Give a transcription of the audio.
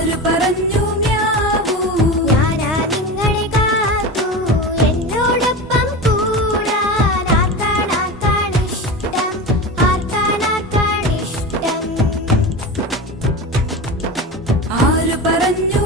ആര് പറഞ്ഞു മ്യാവൂ? ഞാനാ നിങ്ങളെ കാത്തു എന്നോടൊപ്പം കൂടാൻ. ആർക്കാണിഷ്ടം, ആർക്കാണിഷ്ടം? ആര് പറഞ്ഞു